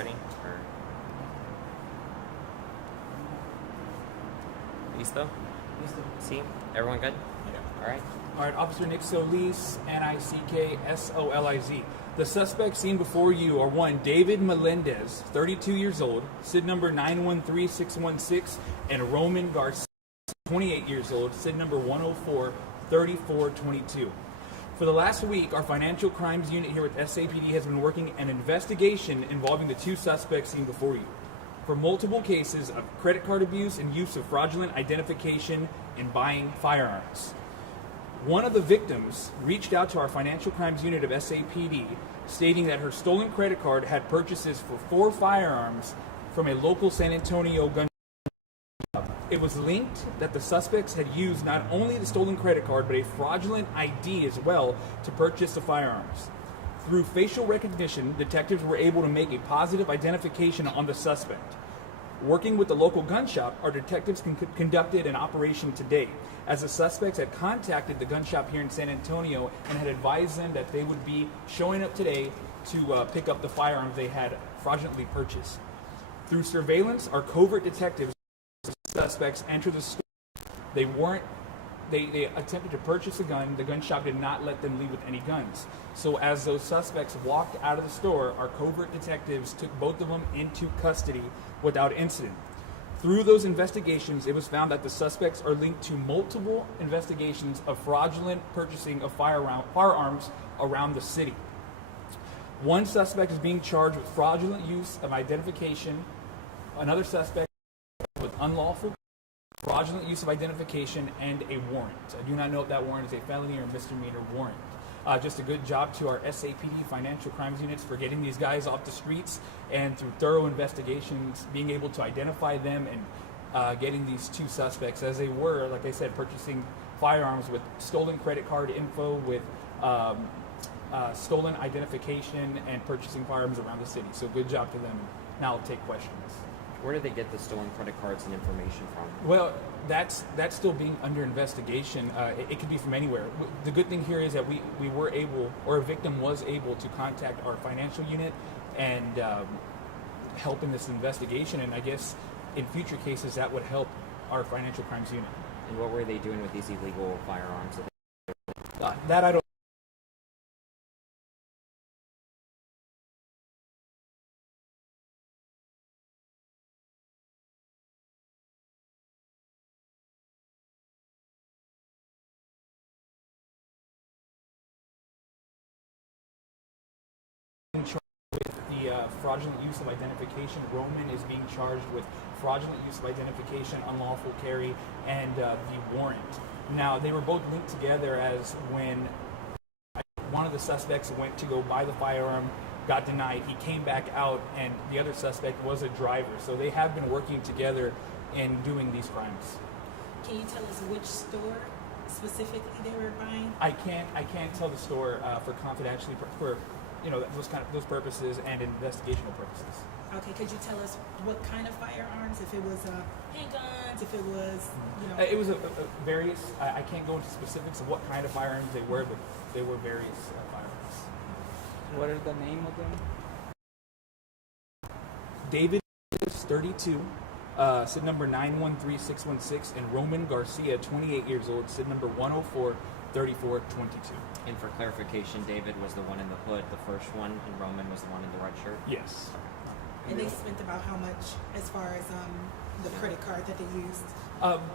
ready? Or... Listo? See? Everyone good? Yeah. All right. All right, Officer Nick Solis, Nicksoliz. The suspects seen before you are one, David Melendez, 32 years old, SID number 913616, and Roman Garcia, 28 years old, SID number 1043422. For the last week, our financial crimes unit here with SAPD has been working an investigation involving the two suspects seen before you for multiple cases of credit card abuse and use of fraudulent identification in buying firearms. One of the victims reached out to our financial crimes unit of SAPD stating that her stolen credit card had purchases for 4 firearms from a local San Antonio gun shop. It was linked that the suspects had used not only the stolen credit card but a fraudulent ID as well to purchase the firearms. Through facial recognition, detectives were able to make a positive identification on the suspect. Working with the local gun shop, our detectives conducted an operation today, as the suspects had contacted the gun shop here in San Antonio and had advised them that they would be showing up today to pick up the firearms they had fraudulently purchased. Through surveillance, our covert detectives, suspects entered the store. They attempted to purchase a gun. The gun shop did not let them leave with any guns. So as those suspects walked out of the store, our covert detectives took both of them into custody without incident. Through those investigations, it was found that the suspects are linked to multiple investigations of fraudulent purchasing of firearms around the city. One suspect is being charged with fraudulent use of identification. Another suspect with unlawful fraudulent use of identification and a warrant. I do not know if that warrant is a felony or misdemeanor warrant. Just a good job to our SAPD financial crimes units for getting these guys off the streets and through thorough investigations, being able to identify them and getting these two suspects as they were, like I said, purchasing firearms with stolen credit card info, with stolen identification and purchasing firearms around the city. So good job to them. Now I'll take questions. Where did they get the stolen credit cards and information from? Well, that's still being under investigation. It could be from anywhere. The good thing here is that we were able, or a victim was able to contact our financial unit and help in this investigation. And I guess in future cases that would help our financial crimes unit. And what were they doing with these illegal firearms? That I don't. The fraudulent use of identification. Roman is being charged with fraudulent use of identification, unlawful carry, and the warrant. Now, they were both linked together as when one of the suspects went to go buy the firearm, got denied, he came back out, and the other suspect was a driver. So they have been working together in doing these crimes. Can you tell us which store specifically they were buying? I can't tell the store for confidentially for those purposes and investigational purposes. Okay, could you tell us what kind of firearms? If it was handguns, if it was, It was a various. I can't go into specifics of what kind of firearms they were, but they were various firearms. What is the name of them? David is 32, SID number 913616, and Roman Garcia, 28 years old, SID number 1043422. And for clarification, David was the one in the hood, the first one, and Roman was the one in the red shirt? Yes. and they spent about how much as far as the credit card that they used?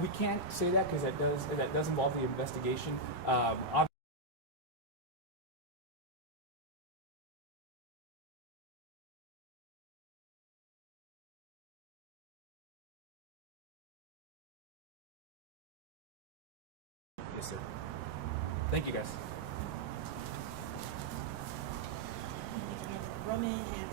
We can't say that because that does involve the investigation. Yes, sir. Thank you, guys. Roman and